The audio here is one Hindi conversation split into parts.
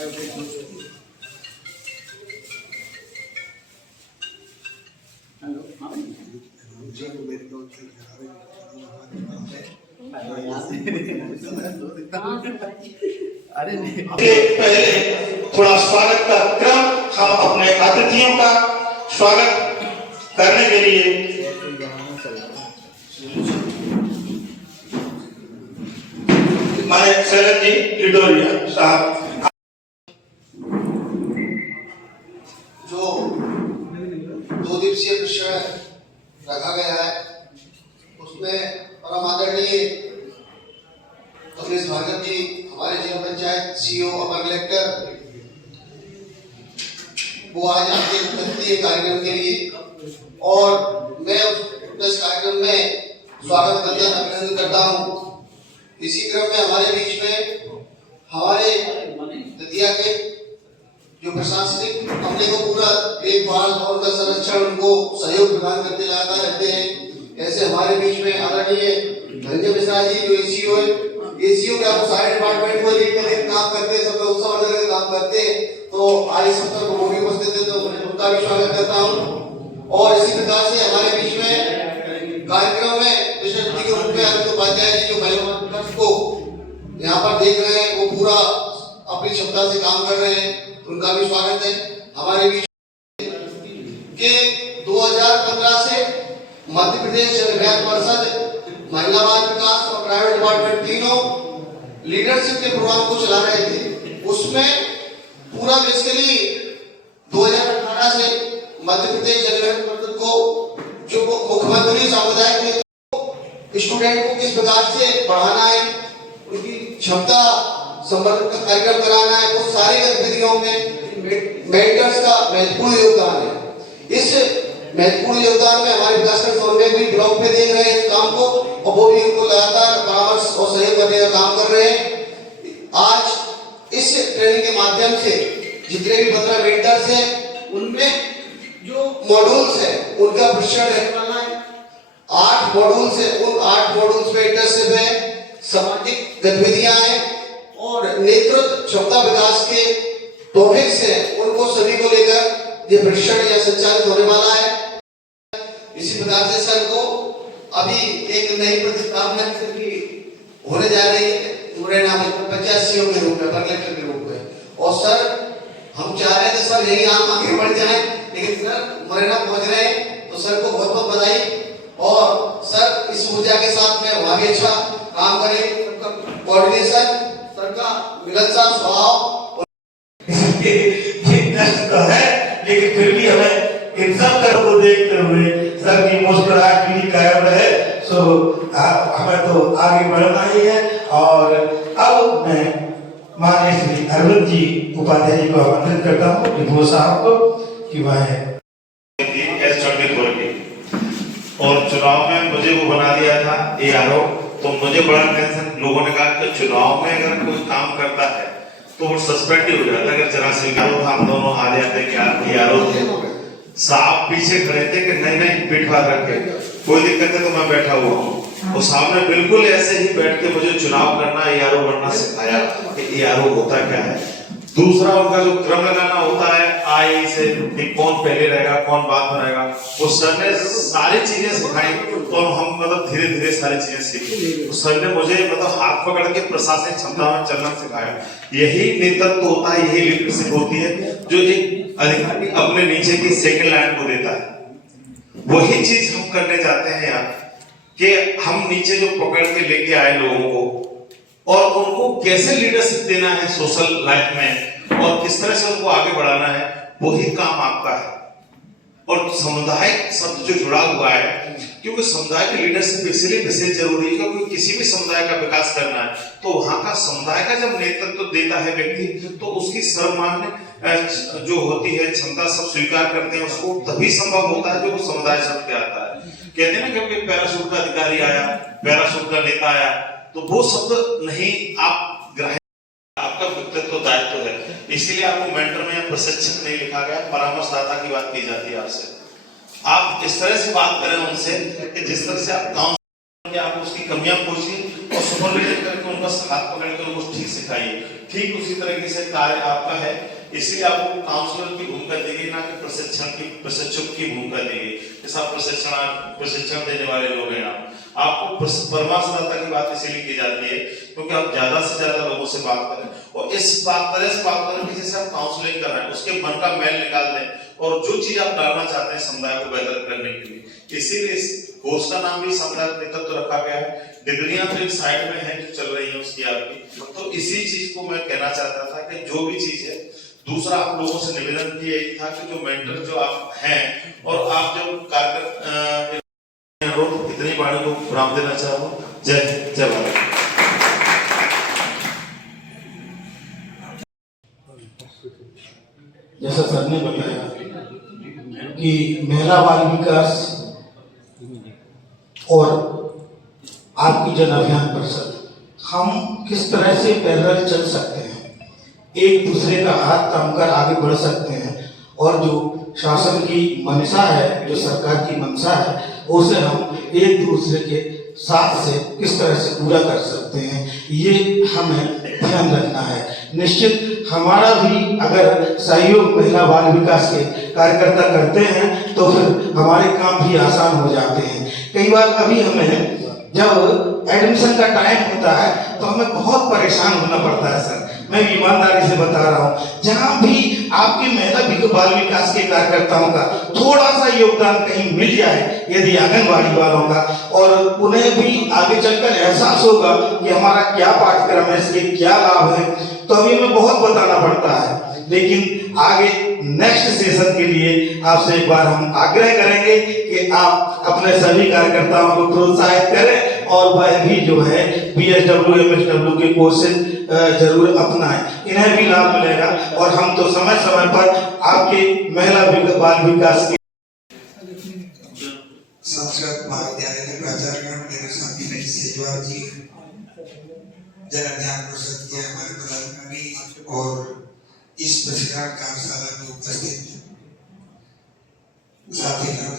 अरे नहीं, पहले थोड़ा स्वागत का क्रम हम अपने अतिथियों का स्वागत करने के लिए हमारे शरद जी टिटोरिया साहब जो 2 दिवसीय विषय रखा गया है उसमें परम आदरणीय अखिलेश भार्गव जी हमारे जिला पंचायत सीईओ अपर कलेक्टर वो आज आपके उपस्थित है कार्यक्रम के लिए और मैं इस कार्यक्रम में स्वागत वंदन अभिनंदन करता हूँ। इसी क्रम में हमारे बीच में हमारे दतिया के जो प्रशासनिक अमले को पूरा देखभाल और उनका संरक्षण उनको सहयोग प्रदान करते लगातार रहते हैं, ऐसे हमारे बीच में आदरणीय धनंजय मिश्रा जी जो एसीओ है, एसीओ के आप सारे डिपार्टमेंट को लेकर काम करते हैं, सब उत्सव वगैरह काम करते हैं, तो आज इस अवसर पर वो भी उपस्थित है तो उनका भी स्वागत करता हूँ। और इसी प्रकार से हमारे बीच में कार्यक्रम में विशेष अतिथि के रूप में अमित उपाध्याय जी जो महिला को यहाँ पर देख रहे हैं वो पूरा अपनी क्षमता से काम कर रहे हैं, उनका भी स्वागत है। हमारे बीच के 2015 से मध्य प्रदेश जन विकास परिषद महिला बाल विकास और प्राइवेट डिपार्टमेंट तीनों लीडरशिप के प्रोग्राम को चला रहे थे। उसमें पूरा बेसिकली 2018 से मध्य प्रदेश जन विकास परिषद को जो मुख्यमंत्री सामुदायिक स्टूडेंट को किस प्रकार से पढ़ाना है, उनकी क्षमता संवर्धन का कार्यक्रम कराना है, वो सारी गतिविधियों में मेंटर्स का महत्वपूर्ण योगदान है। इस महत्वपूर्ण योगदान में हमारे विकासखंड समन्वयक भी ब्लॉक में देख रहे हैं इस काम को और वो भी उनको लगातार परामर्श और सहयोग करने का काम कर रहे हैं। आज इस ट्रेनिंग के माध्यम से जितने भी 15 मेंटर्स हैं उनमें जो मॉड्यूल्स है उनका प्रशिक्षण रहने वाला है। 8 मॉड्यूल्स है, उन 8 मॉड्यूल्स में इंटर्नशिप है, सामाजिक गतिविधियां हैं और नेतृत्व क्षमता विकास के टॉपिक्स हैं, उनको सभी को लेकर ये प्रशिक्षण या संचालित होने वाला है। इसी प्रकार से सर को अभी एक नई प्रतिस्थापना की होने जा रही है मुरैना में पंचायत सीईओ के रूप में, अपर कलेक्टर के रूप में, और सर हम चाह रहे थे सर यही आप आगे बढ़ जाए, लेकिन सर मुरैना पहुंच रहे हैं तो सर को बहुत बहुत बधाई। और सर इस ऊर्जा के साथ में वहां भी अच्छा काम करें, सबका कोऑर्डिनेशन, सर का मिलनसार स्वभाव तो है, लेकिन फिर भी हमें इन सब तरह को देखते हुए सर की मुस्कुराहट भी कायम रहे। सो हमें तो आगे बढ़ना ही है। और अब मैं माननीय श्री अरविंद जी उपाध्याय जी को आमंत्रित करता हूँ डिभो साहब को कि वह और चुनाव में मुझे वो बना दिया था ARO, तो मुझे बड़ा टेंशन। लोगों ने कहा कि चुनाव में अगर कोई काम करता है तो वो सस्पेंड ही हो जाता है। अगर जरा से हम दोनों आ जाते क्या ARO थे, साहब पीछे खड़े थे कि नहीं नहीं पीठ भाग रख के कोई दिक्कत है तो मैं बैठा हुआ हूँ। वो सामने बिल्कुल ऐसे ही बैठ के मुझे चुनाव करना, ARO बनना सिखाया कि ARO होता क्या है। दूसरा उनका जो क्रम लगाना होता है आई से कौन पहले रहेगा, कौन बाद में रहेगा, वो सर ने सारी चीजें सिखाई। तो हम मतलब धीरे धीरे सारी चीजें सीखी। तो सर ने मुझे मतलब हाथ पकड़ के प्रशासनिक क्षमता में चलना सिखाया। यही नेतृत्व होता है, यही लीडरशिप होती है जो एक अधिकारी अपने नीचे की सेकंड लाइन को देता है। वही चीज हम करने जाते हैं यहाँ कि हम नीचे जो पकड़ के लेके आए लोगों को और उनको कैसे लीडरशिप देना है सोशल लाइफ में और किस तरह से उनको आगे बढ़ाना है, वही काम आपका है। और समुदाय शब्द जो जुड़ा हुआ है, क्योंकि समुदाय की लीडरशिप इसलिए विशेष जरूरी है क्योंकि किसी भी समुदाय का विकास करना है तो वहां का समुदाय का जब नेतृत्व देता है व्यक्ति तो उसकी सर्वमान्य जो होती है क्षमता सब स्वीकार करते हैं, उसको तभी संभव होता है जो वो समुदाय शब्द पे आता है। कहते हैं ना क्योंकि पैराशूट का अधिकारी आया, पैराशूट का नेता आया, तो वो शब्द नहीं आप ग्रहण, आपका व्यक्तित्व दायित्व है। इसीलिए आपको मेंटर में प्रशिक्षक नहीं लिखा गया, परामर्शदाता की बात की जाती है आपसे। आप इस तरह से बात करें उनसे कि जिस तरह से आप काउंसलर आप उसकी कमियां पूछिए और सुपरविजन करके उनका हाथ पकड़ के उनको ठीक सिखाइए। ठीक उसी तरीके से कार्य आपका है, इसलिए आपको काउंसलर की भूमिका दी गई, ना कि प्रशिक्षक की भूमिका दी गई। जैसा प्रशिक्षण देने वाले लोग हैं आपको परामर्शदाता की बात इसीलिए की जाती है क्योंकि आप ज्यादा से ज्यादा लोगों से बात करें और इस तरह से बात करें कि जैसे आप काउंसलिंग कर रहे हैं उसके मन का मैल निकाल दें और जो चीज आप डालना चाहते हैं समुदाय को बेहतर करने के लिए। इसीलिए इस कोर्स का नाम भी समुदाय नेतृत्व रखा गया है। डिग्रियां तो एक साइड में है जो चल रही है उसकी आपकी, तो इसी चीज को मैं कहना चाहता था कि जो भी चीज है, दूसरा आप लोगों से निवेदन भी यही था कि जो मेंटर जो आप हैं और आप जो कार्यक्रम इतनी वाणी को विराम देना चाहूँ। जय भारत। जैसा सर ने बताया कि महिला बाल विकास और आपकी जन अभियान परिषद हम किस तरह से पैरेलल चल सकते हैं, एक दूसरे का हाथ थामकर आगे बढ़ सकते हैं और जो शासन की मंशा है, जो सरकार की मंशा है, उसे हम एक दूसरे के साथ से किस तरह से पूरा कर सकते हैं, ये हमें ध्यान रखना है। निश्चित हमारा भी अगर सहयोग महिला बाल विकास के कार्यकर्ता करते हैं तो फिर हमारे काम भी आसान हो जाते हैं। कई बार अभी हमें जब एडमिशन का टाइम होता है तो हमें बहुत परेशान होना पड़ता है सर, मैं ईमानदारी से बता रहा हूँ। जहाँ भी आपके महिला बाल विकास के कार्यकर्ताओं का थोड़ा सा योगदान कहीं मिल जाए, यदि आंगनबाड़ी वालों का, और उन्हें भी आगे चलकर एहसास होगा कि हमारा क्या पाठ्यक्रम है, इसके क्या लाभ है, तो अभी हमें बहुत बताना पड़ता है। लेकिन आगे नेक्स्ट सेशन के लिए आपसे एक बार हम आग्रह करेंगे कि आप अपने सभी कार्यकर्ताओं को प्रोत्साहित करें और वह भी जो है BSW MSW के कोर्सेज जरूर अपनाएं, इन्हें भी लाभ मिलेगा। और हम तो समय समय पर आपके महिला बाल विकास के संस्कृत महाविद्यालय के प्राचार्य मेरे साथी रईस सेजवार जी, जन अभियान परिषद के हमारे पदाधिकारी और इस प्रशिक्षण कार्यशाला में उपस्थित साथीगण,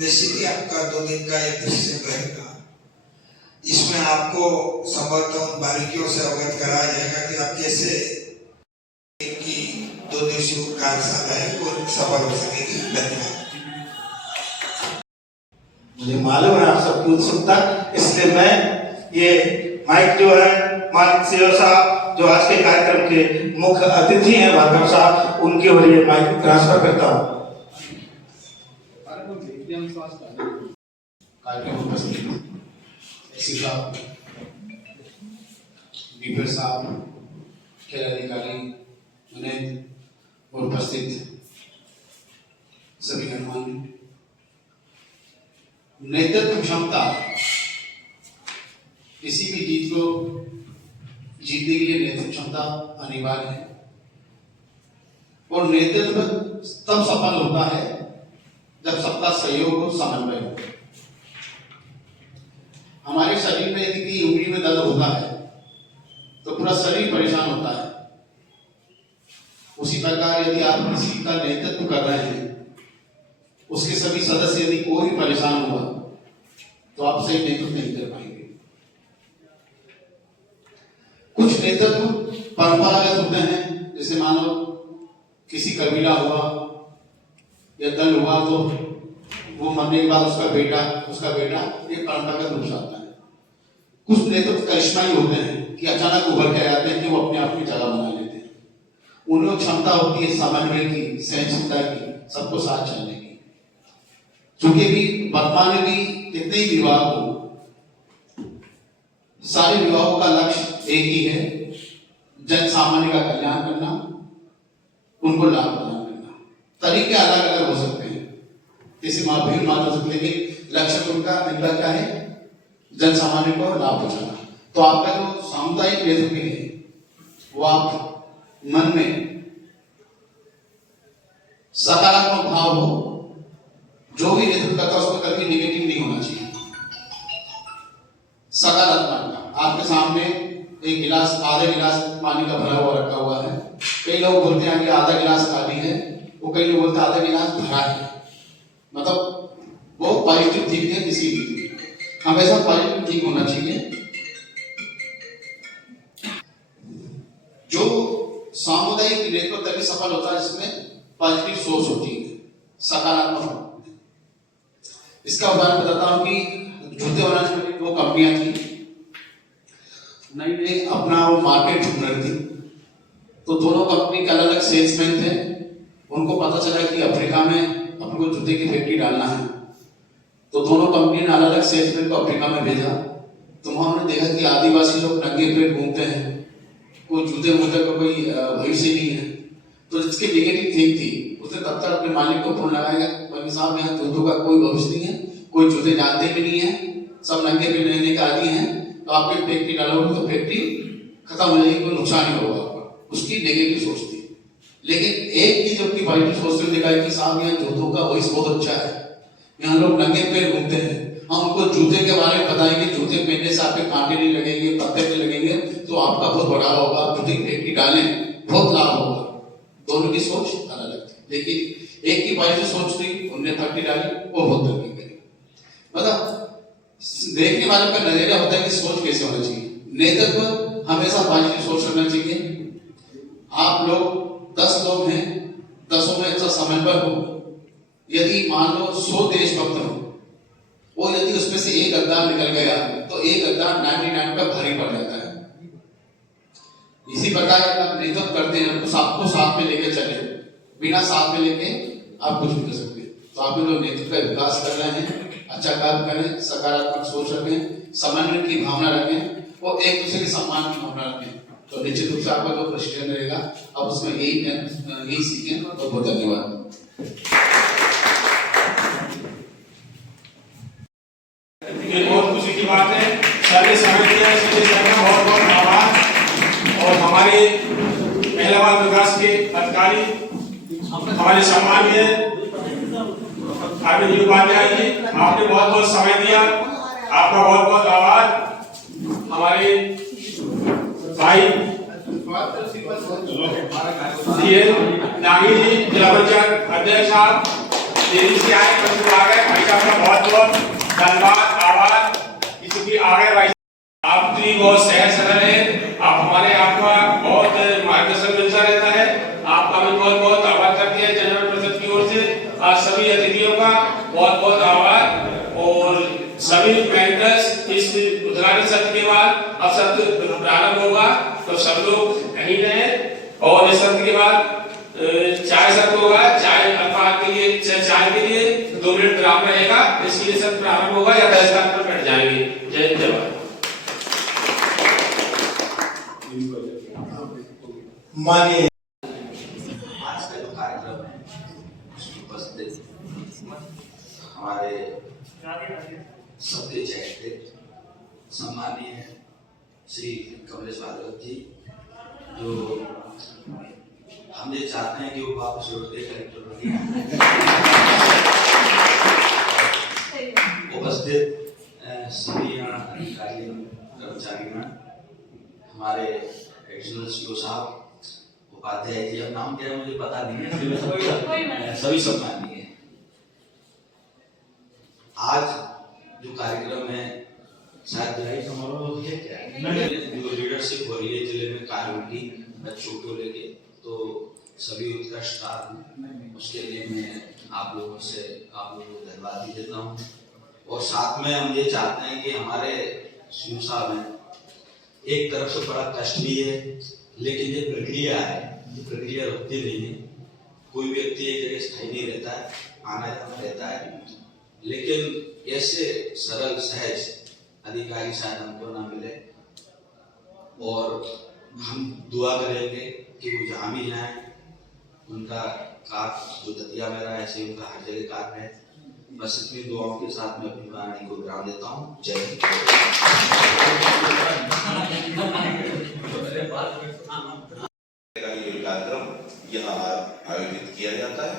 निश्चित ही आपका 2 दिन का यह प्रशिक्षण रहेगा। इसमें आपको संभवतः उन बारीकियों से अवगत कराया जाएगा कि आप कैसे की 2 दिवसीय कार्यशाला है वो सफल हो सकेगी। धन्यवाद। मुझे मालूम है आप सबकी उत्सुकता, इसलिए मैं ये माइक जो है मालिक सेवा साहब जो आज के कार्यक्रम के मुख्य अतिथि हैं भार्गव साहब, उनके ओर माइक ट्रांसफर करता हूँ। कार्यक्रम उपस्थित एसी साहब, डीपीओ साहब, खेल अधिकारी और उपस्थित सभी गणमान्य, नेतृत्व क्षमता किसी भी जीत को जीतने के लिए नेतृत्व क्षमता अनिवार्य है और नेतृत्व तब सफल होता है जब सबका सहयोग हो, समन्वय हो। हमारे शरीर में यदि किसी उंगली में दर्द होता है तो पूरा शरीर परेशान होता है। उसी प्रकार यदि आप किसी का नेतृत्व कर रहे हैं, उसके सभी सदस्य यदि कोई भी परेशान हुआ तो आप सही नेतृत्व नहीं कर पाएंगे। कुछ नेतृत्व परंपरागत होते हैं, जैसे मानो किसी कबीला हुआ या दल हुआ तो वो मरने के बाद उसका बेटा ये परंपरागत रूप से आता है। कुछ नेतृत्व करिश्माई होते हैं कि अचानक उभर के आते हैं कि वो अपने आप की जगह बना लेते हैं। उनमें क्षमता होती है समन्वय की, सहनशीलता की, सबको साथ चलने की। चूंकि भी वर्तमान में भी कितने ही विवाह हो, सारे विवाहों का लक्ष्य एक ही है, जन सामान्य का कल्याण करना, उनको लाभ प्रदान करना। तरीके अलग अलग हो सकते हैं, जैसे भीड़ माता सकते, लेकिन लक्ष्य उनका क्या है, जन सामान्य को लाभ पहुंचाना। तो आपका जो सामुदायिक नेतृत्व है वो आप मन में सकारात्मक भाव हो, जो भी नेतृत्व करता है उसको कभी निगेटिव नहीं होना चाहिए, सकारात्मक। आपके सामने एक गिलास, आधा गिलास पानी का भरा हुआ रखा हुआ है। कई लोग बोलते हैं कि आधा गिलास खाली है, वो कई लोग बोलते हैं आधा गिलास भरा है। मतलब वो पॉजिटिव थिंकिंग है किसी भी, हमेशा पॉजिटिव थिंक होना चाहिए। नेतृत्व तभी सफल होता है जिसमें पॉजिटिव सोच होती है, सकारात्मक। इसका उदाहरण बताता हूँ कि जूते बनाने वाली दो कंपनियां थी, नई नई अपना वो मार्केट ढूंढ रही थी। तो दोनों कंपनी के अलग अलग सेल्समैन थे। उनको पता चला कि अफ्रीका में अपने को जूते की फैक्ट्री डालना है, तो दोनों कंपनी ने अलग अलग सेल्समैन को अफ्रीका में भेजा। तो वहां हमने देखा कि आदिवासी लोग नंगे पेट घूमते हैं, कोई जूते मूते का कोई भविष्य नहीं है। तो जिसकी नेगेटिव थिंक थी उसने तब तक अपने मालिक को फोन लगाया, भाई साहब यहाँ जूतों का कोई भविष्य नहीं है, कोई जूते जानते भी नहीं है, सब नंगे पेट रहने के आदि हैं, तो आपकी फैक्ट्री डालोगे तो फैक्ट्री खत्म हो जाएगी, कोई नुकसान नहीं होगा आपका। उसकी नेगेटिव सोच थी। लेकिन एक की जबकि पॉजिटिव सोच से देखा कि साहब यहाँ जूतों का भविष्य बहुत अच्छा है, यहाँ लोग नंगे पैर घूमते हैं, हम उनको जूते के बारे में बताएंगे, जूते पहनने से आपके कांटे नहीं लगेंगे, पत्ते नहीं लगेंगे, तो आपका बहुत बड़ा होगा, आप जूते की फैक्ट्री डालें, बहुत लाभ होगा। दोनों की सोच अलग अलग थी, लेकिन एक की पॉजिटिव सोच थी, उनने फैक्ट्री डाली, वो बहुत तरक्की करी। मतलब देखने वाले का नजरिया होता है कि सोच कैसे होना चाहिए। नेतृत्व हमेशा पॉजिटिव सोच रखना चाहिए। आप लोग 10 लोग हैं, 10 में अच्छा समन्वय हो। यदि मान लो 100 देशभक्त हो, वो यदि उसमें से एक गद्दार निकल गया तो एक गद्दार 99 पर भारी पड़ जाता है। इसी प्रकार आप नेतृत्व करते हैं तो सबको साथ में लेके चले, बिना साथ में लेके आप कुछ नहीं कर सकते। तो आप जो नेतृत्व का विकास कर रहे हैं, अच्छा काम करें, सकारात्मक सोच रखें, समन्वय की भावना रखें और एक दूसरे के सम्मान की भावना रखें, तो निश्चित रूप से आपका जो प्रशिक्षण रहेगा अब उसमें यही सीखें। बहुत बहुत धन्यवाद। ये बहुत खुशी की बात है, सारे समय दिया इसके लिए सबका बहुत बहुत आभार। और हमारे इलाहाबाद विकास के अधिकारी हमारे सम्मानीय अरविंद उपाध्याय जी, आपने बहुत बहुत समय दिया, आपका बहुत बहुत आभार। हमारे भाई नागी जी, जिला पंचायत अध्यक्ष साहब, देरी से आए परंतु आ गए, भाई साहब का बहुत बहुत धन्यवाद आभार। इसकी आगे भाई आप भी बहुत सहज सरल है, आप हमारे आपका बहुत मार्गदर्शन मिलता रहता है, आपका भी बहुत बहुत आभार करते हैं जनरल परिषद की ओर से। आज सभी अतिथियों का बहुत बहुत आभार और सभी मेंटर्स। इस उद्घाटन सत्र के बाद अब सत्र प्रारंभ होगा, तो सब लोग यहीं रहें और इस सत्र के बाद चाय सत्र होगा, चाय अल्पाहार के लिए चाय के लिए 2 मिनट विराम रहेगा, इसके लिए सत्र प्रारंभ होगा या 10 स्थान पर बैठ जाएंगे। जय जवान। मानिए आज का जो कार्यक्रम है उसमें उपस्थित हमारे सबके चहेते सम्मानीय श्री कमलेश भागवत जी, जो हम ये चाहते हैं कि वो वापस लौट के कलेक्टर बने। उपस्थित सभी यहाँ अधिकारी कर्मचारी, हमारे एडिशनल सीओ साहब, उपाध्याय जी, अब नाम क्या है मुझे पता नहीं है, सभी सम्मानीय। आज जो कार्यक्रम है शायद विदाई समारोह हो गया क्या है, जो लीडरशिप हो रही है जिले में कार्यों की बच्चों को लेके, तो सभी उत्कृष्ट कार्य, उसके लिए मैं आप लोगों को धन्यवाद भी देता हूँ। और साथ में हम ये चाहते हैं कि हमारे सीओ साहब हैं, एक तरफ से बड़ा कष्ट भी है, लेकिन ये प्रक्रिया है, ये प्रक्रिया रुकती नहीं है। कोई व्यक्ति एक जगह स्थायी नहीं रहता है, आना जाना रहता है, लेकिन ऐसे सरल सहज अधिकारी शायद हमको ना मिले। और हम दुआ करेंगे कि वो जहाँ भी जाएं उनका कार्य जो दतिया में रहा है ऐसे उनका हर जगह कार्य है। बस इतनी दुआओं के साथ मैं अपनी वाणी को विराम देता हूँ। जय हिंद। कार्यक्रम यहाँ आयोजित किया जाता है।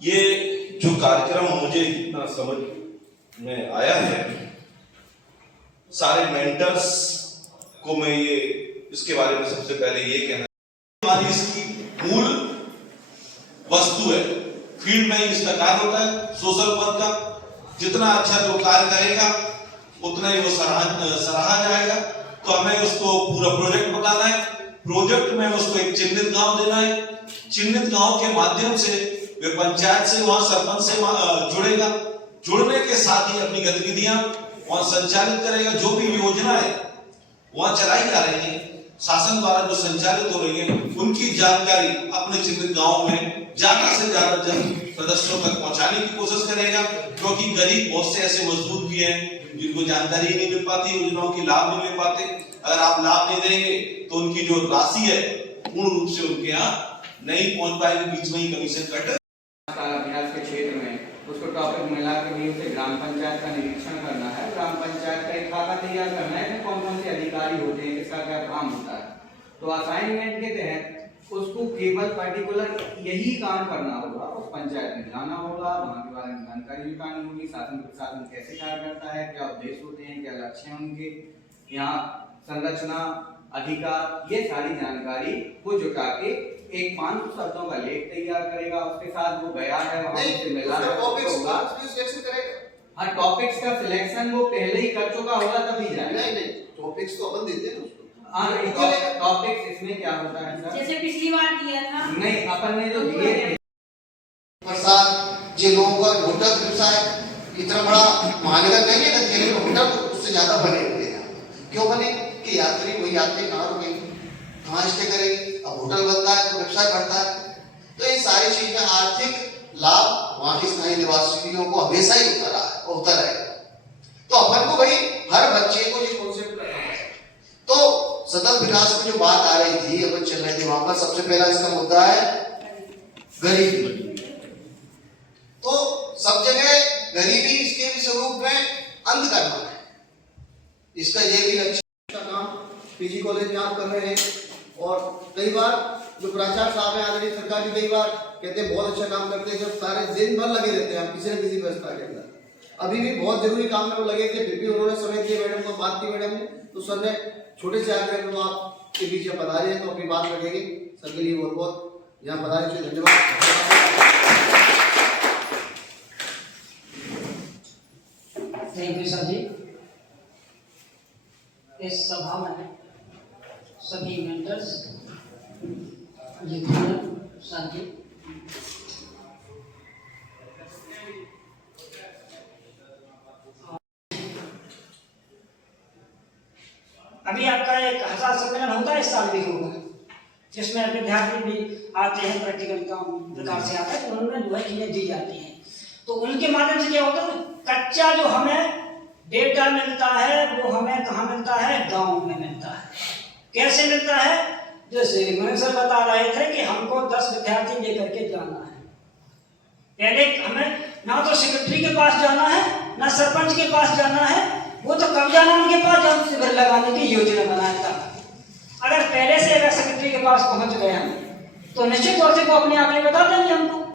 ये जो कार्यक्रम मुझे इतना समझ में आया है, सारे मेंटर्स को मैं ये इसके बारे में सबसे पहले ये कहना, हमारी इसकी मूल वस्तु है, फील्ड में इसका कार्य होता है सोशल वर्क का। जितना अच्छा जो कार्य करेगा उतना ही वो सराहा जाएगा। तो हमें उसको पूरा प्रोजेक्ट बनाना है, प्रोजेक्ट में उसको एक चिन्हित गांव देना है। चिन्हित गांव के माध्यम से वे पंचायत से वहां सरपंच से जुड़ेगा, जुड़ने के साथ ही अपनी गतिविधियां वहां संचालित करेगा। जो भी योजना है वहां चलाई जा रही है, शासन द्वारा जो संचालित हो रही है, उनकी जानकारी अपने चिन्हित गांव में ज्यादा से ज्यादा जन सदस्यों तक पहुंचाने की कोशिश करेगा, क्योंकि गरीब बहुत से ऐसे मजदूर भी हैं जिनको जानकारी ही नहीं मिल पाती, योजनाओं की लाभ नहीं ले पाते। अगर आप लाभ नहीं देंगे तो उनकी जो राशि है पूर्ण रूप से उनके यहाँ नहीं पहुंच पाएगी, बीच में ही कमीशन कट। अभ्यास के क्षेत्र में उसको टॉपिक मिला के भी उसे ग्राम पंचायत का निरीक्षण करना है, ग्राम पंचायत का एक खाका तैयार करना है कि कौन कौन से अधिकारी होते हैं, किसका क्या काम होता है। तो असाइनमेंट के तहत उसको केवल पर्टिकुलर यही काम करना होगा, उस पंचायत में जाना होगा, वहाँ के बारे में जानकारी जुटानी होगी, शासन प्रशासन कैसे कार्य करता है, क्या उद्देश्य होते हैं, क्या लक्ष्य हैं उनके, यहाँ संरचना, अधिकार, ये सारी जानकारी को जुटा के एक 500 शब्दों का लेख तैयार करेगा। उसके साथ वो गया है वहाँ से मिला है, हाँ टॉपिक्स का सिलेक्शन वो पहले ही कर चुका होगा तभी जाए। नहीं टॉपिक्स तो अपन देते हैं उसको। टॉपिक्स इसमें क्या होता है सर, जैसे पिछली बार किया था, नहीं अपन ने जो दिए थे प्रसाद जिन लोगों का होटल व्यवसाय इतना बड़ा महानगर नहीं है ना, होटल उससे ज्यादा बने हुए हैं। क्यों बने कि यात्री वही यात्री कहाँ रुकेंगे, कहाँ स्टे करेंगे, अब होटल बनता है तो व्यवसाय बढ़ता है। तो इन सारी चीज में आर्थिक लाभ वहाँ के स्थानीय निवासियों को हमेशा ही होता रहा है और होता रहेगा। तो अपन को भाई हर बच्चे को ये कॉन्सेप्ट करना है। तो सतत विकास की जो बात आ रही थी, अपन चल रहे थे वहां पर, सबसे पहला इसका मुद्दा है गरीबी। तो सब जगह गरीबी इसके भी स्वरूप में अंत करना है, इसका ये भी लक्ष्य का काम पीजी कॉलेज में आप कर रहे हैं। और कई बार जो प्राचार्य साहब हैं आदरणीय सरकार जी कई बार कहते हैं बहुत अच्छा काम करते हैं, जब सारे दिन भर लगे रहते हैं हम किसी न किसी व्यवस्था के अंदर। अभी भी बहुत जरूरी काम में वो लगे थे, फिर भी उन्होंने समय दिया मैडम को, बात की मैडम ने, तो सर ने छोटे से आग्रह में तो आपके बीच में बता रहे हैं, तो अपनी बात रखेंगे। सर के लिए बहुत बहुत यहाँ बता रहे, धन्यवाद। थैंक यू सर जी। इस सभा में सभी मेंटर्स सर जी अभी आपका एक हजार सम्मेलन होता है, इस साल भी होगा, जिसमें विद्यार्थी भी आते हैं, प्रैक्टिकल काम प्रकार से आता है, तो उनमें जो है चीजें दी जाती हैं। तो उनके माध्यम से क्या होता है, कच्चा जो हमें डेटा मिलता है वो हमें कहाँ मिलता है, गांव में मिलता है। कैसे मिलता है, जैसे सर बता रहे थे कि हमको 10 विद्यार्थी लेकर के जाना है। पहले हमें ना तो सेक्रेटरी के पास जाना है, ना सरपंच के पास जाना है, वो तो कब जाना उनके पास जब शिविर लगाने की योजना बनाया था। अगर पहले से अगर सेक्रेटरी के पास पहुंच गए हम तो निश्चित तौर से वो अपने आंकड़े बता देंगे हमको।